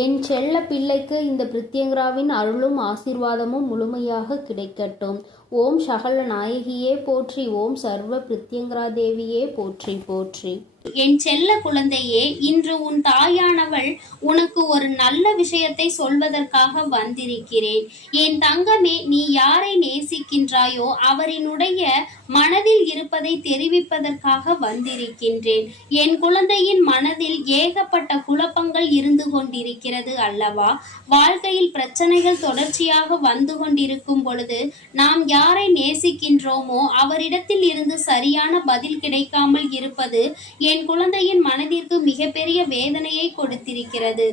என் செல்ல பிள்ளைக்கு இந்த பிரித்யங்கராவின் அருளும் ஆசீர்வாதமும் முழுமையாக கிடைக்கட்டும். ஓம் சகல நாயகியே போற்றி. ஓம் சர்வ பிரித்யங்கரா தேவியே போற்றி போற்றி. என் செல்ல குழந்தையே, இன்று உன் தாயானவள் உனக்கு ஒரு நல்ல விஷயத்தை சொல்வதற்காக வந்திருக்கிறேன். என் தங்கமே, நீ யாரை நேசிக்கின்றாயோ அவரினுடைய மனதில் இருப்பதை தெரிவிப்பதற்காக வந்திருக்கின்றேன். என் குழந்தையின் மனதில் ஏகப்பட்ட குழப்பங்கள் இருந்து கொண்டிருக்கிறது அல்லவா? வாழ்க்கையில் பிரச்சனைகள் தொடர்ச்சியாக வந்து கொண்டிருக்கும் பொழுது நாம் யாரை நேசிக்கின்றோமோ அவரிடத்தில் இருந்து சரியான பதில் கிடைக்காமல் இருப்பது என் குழந்தையின் மனதிற்கு மிகப்பெரிய வேதனையை கொடுத்திருக்கிறது.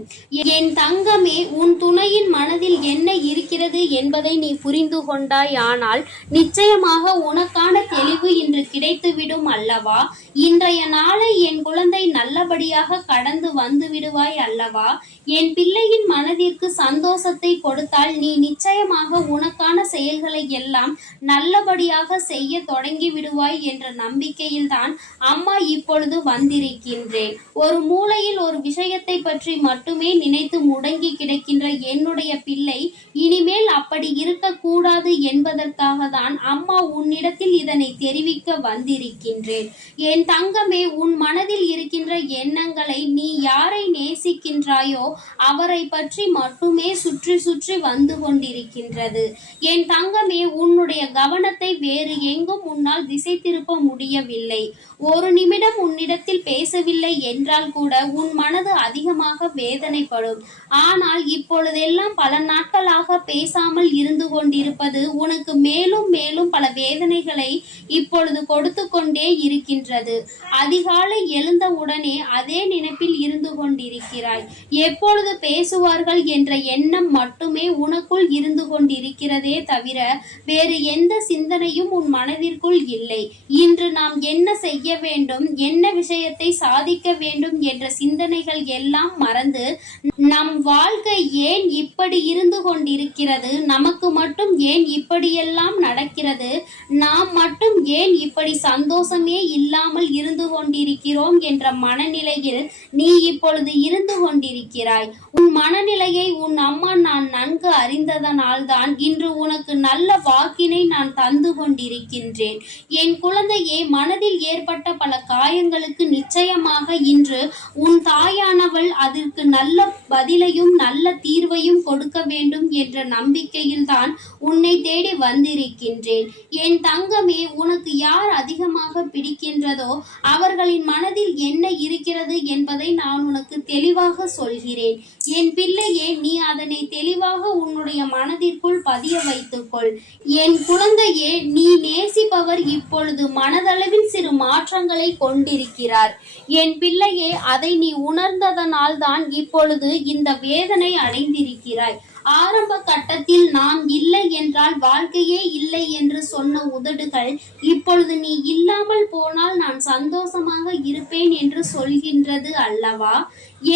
என் தங்கமே, உன் துணையின் மனதில் என்ன இருக்கிறது என்பதை நீ புரிந்து கொண்டாய். ஆனால் நிச்சயமாக உனக்கான தெளிவு இன்று கிடைத்துவிடும் அல்லவா? இன்றைய நாளை என் குழந்தை நல்லபடியாக கடந்து வந்து விடுவாய் அல்லவா? என் பிள்ளையின் மனதிற்கு சந்தோஷத்தை கொடுத்தால் நீ நிச்சயமாக உனக்கான செயல்களை எல்லாம் நல்லபடியாக செய்ய தொடங்கி விடுவாய் என்ற நம்பிக்கையில் தான் அம்மா இப்பொழுது வந்திருக்கின்றேன். ஒரு மூலையில் ஒரு விஷயத்தை பற்றி மட்டுமே நினைத்து முடங்கி கிடக்கின்ற என்னுடைய பிள்ளை இனிமேல் அப்படி இருக்கக்கூடாது என்பதற்காக தான் அம்மா உன்னிடத்தில் இதனை தெரிவிக்க வந்திருக்கின்றேன். என் தங்கமே, உன் மனதில் இருக்கின்ற எண்ணங்களை நீ யாரை நேசிக்கின்றாயோ அவரை பற்றி மட்டுமே சுற்றி சுற்றி வந்து கொண்டிருக்கின்றது. என் தங்கமே, உன்னுடைய கவனத்தை வேறு எங்கும் உன்னால் திசை திருப்ப முடியவில்லை. ஒரு நிமிடம் உன்னிடத்தில் பேசவில்லை என்றால் கூட உன் மனது அதிகமாக வேதனைப்படும். ஆனால் இப்பொழுதெல்லாம் பல நாட்களாக பேசாமல் இருந்து கொண்டிருப்பது உனக்கு மேலும் மேலும் பல வேதனைகளை இப்பொழுது கொடுத்து கொண்டே இருக்கின்றது. அதிகாலை எழுந்தவுடனே அதே நினைப்பில் இருந்து கொண்டிருக்கிறாய். எப்பொழுது பேசுவார்கள் என்ற எண்ணம் மட்டுமே உனக்குள் இருந்து கொண்டிருக்கிறதே தவிர வேறு எந்த சிந்தனையும் உன் மனதிற்குள் இல்லை. இன்று நாம் என்ன செய்ய வேண்டும், என்ன விஷயத்தை சாதிக்க வேண்டும் என்ற சிந்தனைகள் எல்லாம் மறந்து நம் வாழ்க்கை ஏன் இப்படி இருந்து கொண்டிருக்கிறது, நமக்கு மட்டும் ஏன் இப்படியெல்லாம் நடக்கிறது, நாம் மட்டும் ஏன் இப்படி சந்தோஷமே இல்லாமல் இருந்து கொண்டிருக்கிறோம் என்ற மனநிலையில் நீ இப்பொழுது இருந்து கொண்டிருக்கிறாய். உன் மனநிலையை உன் அம்மா நான் நன்கு அறிந்ததனால் தான் இன்று உனக்கு நல்ல வாக்கினை நான் தந்து கொண்டிருக்கின்றேன். என் குழந்தையே, மனதில் ஏற்பட்ட பல காயங்களுக்கு நிச்சயமாக இன்று உன் தாயானவள் அதற்கு நல்ல பதிலையும் நல்ல தீர்வையும் கொடுக்க வேண்டும் என்ற நம்பிக்கையில் தான் உன்னை தேடி வந்திருக்கின்றேன். என் தங்கமே, உனக்கு யார் அதிகமாக பிடிக்கின்றதோ அவர்களின் மனதில் என்ன இருக்கிறது என்பதை நான் உனக்கு தெளிவாக சொல்கிறேன். என் பிள்ளையே, நீ அதனை தெளிவாக உன்னுடைய மனதிற்குள் பதிய வைத்துக்கொள். என் குழந்தையே, நீ நேசிப்பவர் இப்பொழுது மனதளவில் சிறு மாற்றங்களை கொண்டிருக்கிறார். என் பிள்ளையே, அதை நீ உணர்ந்ததனால் தான் இப்பொழுது இந்த வேதனை அடைந்திருக்கிறாய். ஆரம்ப கட்டத்தில் நாம் இல்லை என்றால் வாழ்க்கையே இல்லை என்று சொன்ன உதடுகள் இப்பொழுது நீ இல்லாமல் போனால் நான் சந்தோஷமாக இருப்பேன் என்று சொல்கின்றது அல்லவா?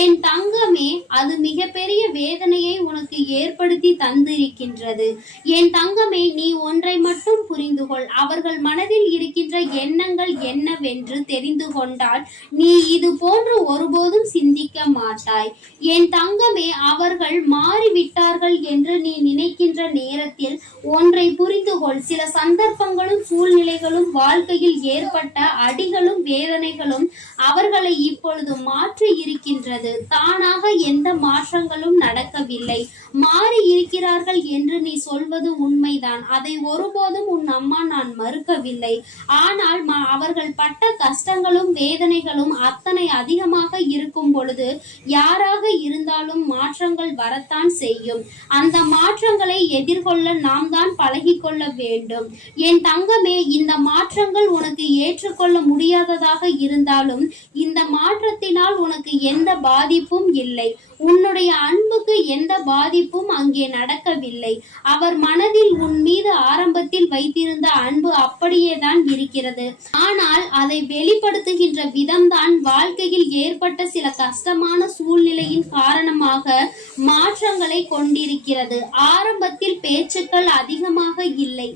என் தங்கமே, அது மிகப்பெரிய வேதனையை உனக்கு ஏற்படுத்தி தந்திருக்கின்றது. என் தங்கமே, நீ ஒன்றை மட்டும் புரிந்து கொள். அவர்கள் மனதில் இருக்கின்ற எண்ணங்கள் என்னவென்று தெரிந்து கொண்டால் நீ இது போன்று ஒருபோதும் சிந்திக்க மாட்டாய். என் தங்கமே, அவர்கள் மாறிவிட்டார்கள் என்று நீ நினைக்கின்ற நேரத்தில் ஒன்றை புரிந்து கொள். சில சந்தர்ப்பங்களும் சூழ்நிலைகளும் வாழ்க்கையில் ஏற்பட்ட அடிகளும் வேதனைகளும் அவர்களை இப்பொழுது மாற்றி இருக்கின்றது. தானாக எந்த மாற்றங்களும் நடக்கவில்லை. மாறி இருக்கிறார்கள் என்று நீ சொல்வது உண்மைதான். அதை ஒருபோதும் உன் அம்மா நான் மறுக்கவில்லை. ஆனால் அவர்கள் பட்ட கஷ்டங்களும் வேதனைகளும் அத்தனை அதிகமாக இருக்கும் பொழுது யாராக இருந்தாலும் மாற்றங்கள் வரத்தான் செய்யும். அந்த மாற்றங்களை எதிர்கொள்ள நாம் தான் பழகி கொள்ள வேண்டும். என் தங்கமே, இந்த மாற்றங்கள் உனக்கு ஏற்றுக்கொள்ள முடியாததாக இருந்தாலும் இந்த மாற்றத்தினால் உனக்கு எந்த பாதிப்பும் இல்லை. உன்னுடைய அன்புக்கு எந்த பாதிப்பும் அங்கே நடக்கவில்லை. அவர் மனதில் உன் மீது ஆரம்பத்தில் வைத்திருந்த அன்பு அப்படியே தான் இருக்கிறது. ஆனால் அதை வெளிப்படுத்துகின்ற விதம்தான் வாழ்க்கையில் ஏற்பட்ட சில கஷ்டமான சூழ்நிலையின் காரணமாக மாற்றங்களை கொண்டிருக்கிறது. ஆரம்பத்தில் பேச்சுக்கள் அதிகமாக இல்லை.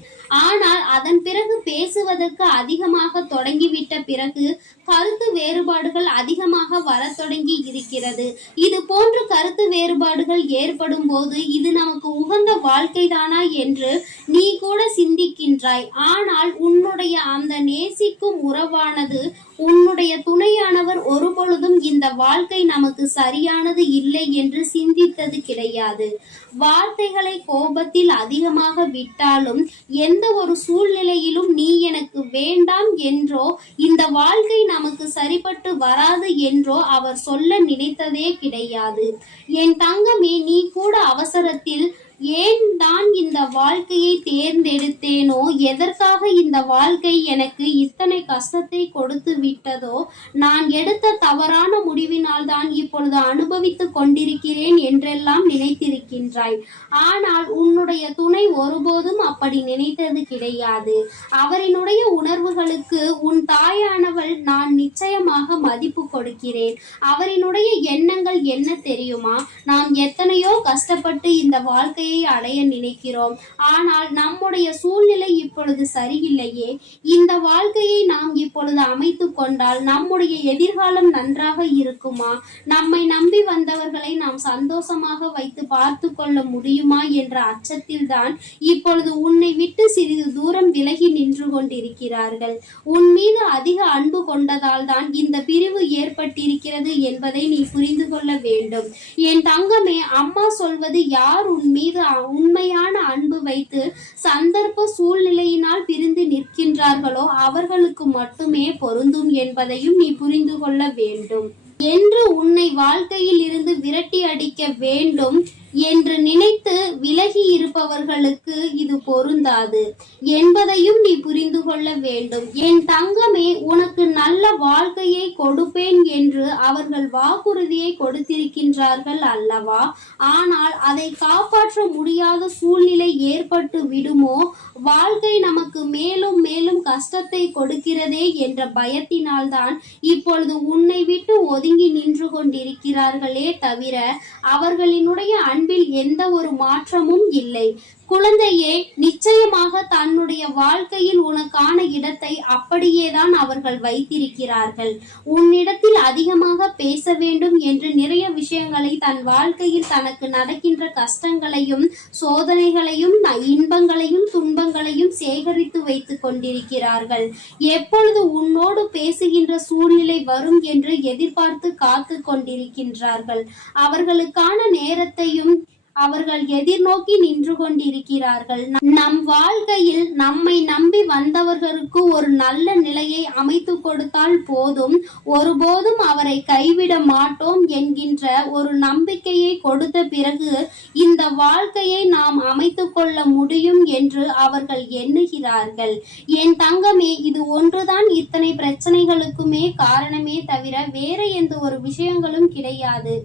ஆனால் அதன் பிறகு பேசுவதற்கு அதிகமாக தொடங்கிவிட்ட பிறகு கருத்து வேறுபாடுகள் அதிகமாக வரத் தொடங்கி இருக்கிறது. இது போன்ற கருத்து வேறுபாடுகள் ஏற்படும் போது இது நமக்கு உகந்த வாழ்க்கைதானா என்று நீ கூட சிந்திக்கின்றாய். ஆனால் உன்னுடைய அந்த நேசிக்கும் உறவானது, உன்னுடைய துணையானவர் ஒருபொழுதும் இந்த வாழ்க்கை நமக்கு சரியானது இல்லை என்று சிந்தித்தது கிடையாது. வார்த்தைகளை கோபத்தில் அதிகமாக விட்டாலும் எந்த ஒரு சூழ்நிலையிலும் நீ எனக்கு வேண்டாம் என்றோ இந்த வாழ்க்கை நமக்கு சரிப்பட்டு வராது என்றோ அவர் சொல்ல நினைத்ததே கிடையாது. என் தங்கமே, நீ கூட அவசரத்தில் ஏன் தான் இந்த வாழ்க்கையை தேர்ந்தெடுத்தேனோ, எதற்காக இந்த வாழ்க்கை எனக்கு இத்தனை கஷ்டத்தை கொடுத்து விட்டதோ, நான் எடுத்த தவறான முடிவினால் தான் இப்பொழுது அனுபவித்துக் கொண்டிருக்கிறேன் என்றெல்லாம் நினைத்திருக்கின்றாய். ஆனால் உன்னுடைய துணை ஒருபோதும் அப்படி நினைத்தது கிடையாது. அவரினுடைய உணர்வுகளுக்கு உன் தாயானவள் நான் நிச்சயமாக மதிப்பு கொடுக்கிறேன். அவரினுடைய எண்ணங்கள் என்ன தெரியுமா? நாம் எத்தனையோ கஷ்டப்பட்டு இந்த வாழ்க்கை அடைய நினைக்கிறோம். ஆனால் நம்முடைய சூழ்நிலை இப்பொழுது சரியில்லையே. இந்த வாழ்க்கையை நாம் இப்பொழுது அமைத்துக் கொண்டால் நம்முடைய எதிர்காலம் நன்றாக இருக்குமா? நம்மை நம்பி வந்தவர்களை நாம் சந்தோஷமாக வைத்து பார்த்து கொள்ள முடியுமா என்ற அச்சத்தில் தான் இப்பொழுது உன்னை விட்டு சிறிது தூரம் விலகி நின்று கொண்டிருக்கிறார்கள். உன் மீது அதிக அன்பு கொண்டதால் தான் இந்த பிரிவு ஏற்பட்டிருக்கிறது என்பதை நீ புரிந்து கொள்ள வேண்டும். என் தங்கமே, அம்மா சொல்வது யார் உன் மீது உண்மையான அன்பு வைத்து சந்தர்ப்ப சூழ்நிலையினால் பிரிந்து நிற்கின்றார்களோ அவர்களுக்கு மட்டுமே பொருந்தும் என்பதையும் நீ புரிந்து கொள்ள வேண்டும். என்று உன்னை வாழ்க்கையில் இருந்து விரட்டி அடிக்க வேண்டும் என்று நினைத்து விலகி இருப்பவர்களுக்கு இது பொருந்தாது என்பதையும் நீ புரிந்து கொள்ள வேண்டும். என் தங்கமே, உனக்கு நல்ல வாழ்க்கையை கொடுப்பேன் என்று அவர்கள் வாக்குறுதியை கொடுத்திருக்கின்றார்கள் அல்லவா? ஆனால் அதை காப்பாற்ற முடியாத சூழ்நிலை ஏற்பட்டு விடுமோ, வாழ்க்கை நமக்கு மேலும் மேலும் கஷ்டத்தை கொடுக்கிறதே என்ற பயத்தினால்தான் இப்பொழுது உன்னை விட்டு ஒதுங்கி நின்று கொண்டிருக்கிறார்களே தவிர அவர்களினுடைய அன்பில் எந்த ஒரு மாற்றமும் இல்லை. குழந்தையே, நிச்சயமாக தன்னுடைய வாழ்க்கையில் உனக்கான இடத்தை அப்படியேதான் அவர்கள் வைத்திருக்கிறார்கள். உன்னிடத்தில் அதிகமாக பேச வேண்டும் என்று நிறைய விஷயங்களை தன் வாழ்க்கையில் தனக்கு நடக்கின்ற கஷ்டங்களையும் சோதனைகளையும் இன்பங்களையும் துன்பங்களையும் சேகரித்து வைத்துக் கொண்டிருக்கிறார்கள். எப்பொழுது உன்னோடு பேசுகின்ற சூழ்நிலை வரும் என்று எதிர்பார்த்து காத்து கொண்டிருக்கின்றார்கள். அவர்களுக்கான நேரத்தையும் அவர்கள் எதிர்நோக்கி நின்று கொண்டிருக்கிறார்கள். நம் வாழ்க்கையில் நம்மை நம்பி வந்தவர்களுக்கு ஒரு நல்ல நிலையை அமைத்து கொடுத்தால் போதும், ஒருபோதும் அவரை கைவிட மாட்டோம் என்கின்ற ஒரு நம்பிக்கையை கொடுத்த பிறகு இந்த வாழ்க்கையை நாம் அமைத்து கொள்ள முடியும் என்று அவர்கள் எண்ணுகிறார்கள். என் தங்கமே, இது ஒன்றுதான் இத்தனை பிரச்சனைகளுக்குமே காரணமே தவிர வேற எந்த ஒரு விஷயங்களும் கிடையாது.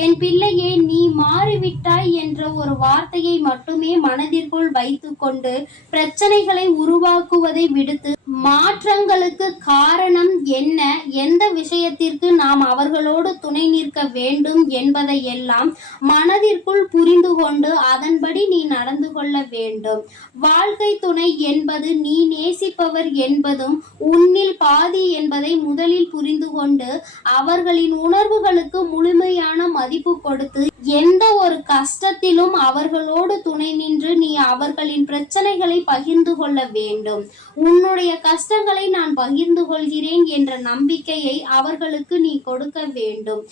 என் பிள்ளையே, நீ மாறிவிட்டாய் என்ற ஒரு வார்த்தையை மட்டுமே மனதிற்குள் வைத்துக்கொண்டு பிரச்சனைகளை உருவாக்குவதை விடுத்து மாற்றங்களுக்கு காரணம் என்ன, எந்த விஷயத்திற்கு நாம் அவர்களோடு துணை நிற்க வேண்டும் என்பதை எல்லாம் மனதிற்குள் புரிந்து கொண்டு அதன்படி நீ நடந்து கொள்ள வேண்டும். வாழ்க்கை துணை என்பது நீ நேசிப்பவர் என்பதும் உன்னில் பாதி என்பதை முதலில் புரிந்து கொண்டு அவர்களின் உணர்வுகளுக்கு முழுமையான மதிப்பு கொடுத்து எந்த ஒரு கஷ்டத்திலும் அவர்களோடு துணை நின்று நீ அவர்களின் பிரச்சனைகளை பகிர்ந்து கொள்ள வேண்டும். உன்னுடைய கஷ்டங்களை நான் பகிர்ந்து கொள்கிறேன் என்ற நம்பிக்கையை அவர்களுக்கு நீ கொடுக்க வேண்டும்.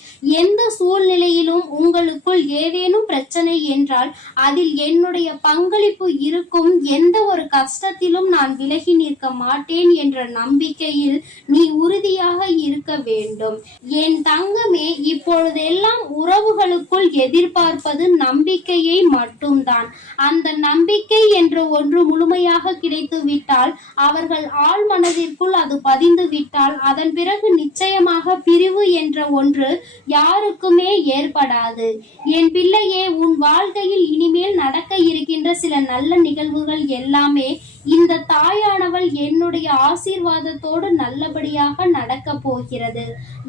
எந்த சூழ்நிலையிலும் உங்களுக்குள் ஏதேனும் பிரச்சனை என்றால் அதில் என்னுடைய பங்களிப்பு இருக்கும், எந்த ஒரு கஷ்டத்திலும் நான் விலகி நிற்க மாட்டேன் என்ற நம்பிக்கையில் நீ உறுதியாக இருக்க வேண்டும். என் தங்கமே, இப்பொழுதெல்லாம் உறவுகளுக்குள் எதிர்பார்ப்பது நம்பிக்கையை மட்டும்தான். அந்த நம்பிக்கை என்ற ஒன்று முழுமையாக கிடைத்து விட்டால், அவர்கள் ஆழ் மனதிற்குள் அது பதிந்து விட்டால், அதன் பிறகு நிச்சயமாக பிரிவு என்ற ஒன்று யாருக்குமே ஏற்படாது. என் பிள்ளையே, உன் வாழ்க்கையில் இனிமேல் நடக்க இருக்கின்ற சில நல்ல நிகழ்வுகள் எல்லாமே இந்த தாயானவள் என்னுடைய ஆசீர்வாதத்தோடு நல்லபடியாக நடக்க போகிறது.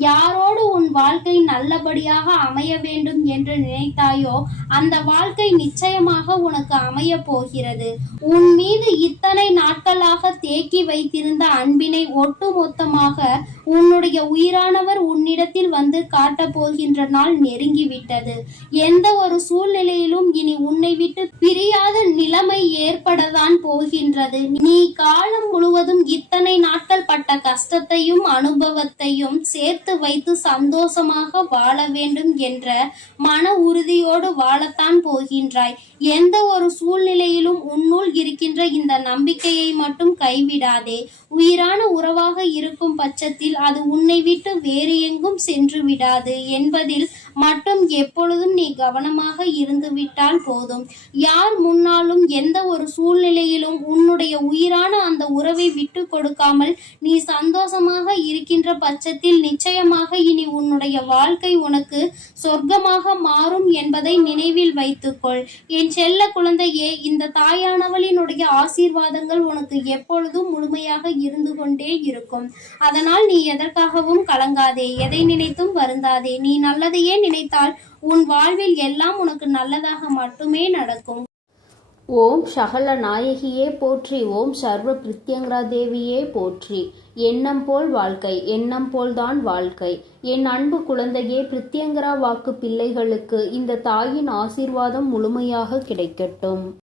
யாரோடு உன் வாழ்க்கை நல்லபடியாக அமைய வேண்டும் என்று நினைத்தாயோ அந்த வாழ்க்கை நிச்சயமாக உனக்கு அமைய போகிறது. உன் மீது இத்தனை நாட்களாக தேக்கி வைத்திருந்த அன்பினை ஒட்டுமொத்தமாக உன்னுடைய உயிரானவர் உன்னிடத்தில் வந்து காட்டப் போகின்ற நாள் நெருங்கிவிட்டது. எந்த ஒரு சூழ்நிலையிலும் இனி உன்னை விட்டு பிரியாத நிலைமை ஏற்படத்தான் போகின்றது. நீ காலம் முழுவதும் இத்தனை நாட்கள் பட்ட கஷ்டத்தையும் அனுபவத்தையும் சேர்த்து வைத்து சந்தோஷமாக வாழ வேண்டும் என்ற மன உறுதியோடு வாழத்தான் போகின்றாய். எந்த ஒரு சூழ்நிலையிலும் உன்னுள் இருக்கின்ற இந்த நம்பிக்கையை மட்டும் கைவிடாதே. உயிரான உறவாக இருக்கும் பட்சத்தில் அது உன்னை விட்டு வேறு எங்கும் சென்று விடாது என்பதில் மட்டும் எப்பொழுதும் நீ கவனமாக இருந்து விட்டால் போதும். யார் முன்னாலும் எந்த ஒரு சூழ்நிலையிலும் உன்னுடைய உயிரான அந்த உறவை விட்டு கொடுக்காமல் நீ சந்தோஷமாக இருக்கின்ற பட்சத்தில் நிச்சயமாக இனி உன்னுடைய வாழ்க்கை உனக்கு சொர்க்கமாக மாறும் என்பதை நினைவில் வைத்துக்கொள். என் செல்ல குழந்தையே, இந்த தாயானவளினுடைய ஆசீர்வாதங்கள் உனக்கு எப்பொழுதும் முழுமையாக இருந்து கொண்டே இருக்கும். அதனால் நீ எதற்காகவும் கலங்காதே, எதை நினைத்தும் வருந்தாதே. நீ நல்லதையே நினைத்தால் உன் வாழ்வில் எல்லாம் உனக்கு நல்லதாக மட்டுமே நடக்கும். ஓம் சகல நாயகியே போற்றி. ஓம் சர்வ பிரித்யங்கரா தேவியே போற்றி. எண்ணம் போல் வாழ்க்கை, எண்ணம் போல்தான் வாழ்க்கை. என் அன்பு குழந்தையே, பிரித்யங்கரா வாக்கு பிள்ளைகளுக்கு இந்த தாயின் ஆசீர்வாதம் முழுமையாக கிடைக்கட்டும்.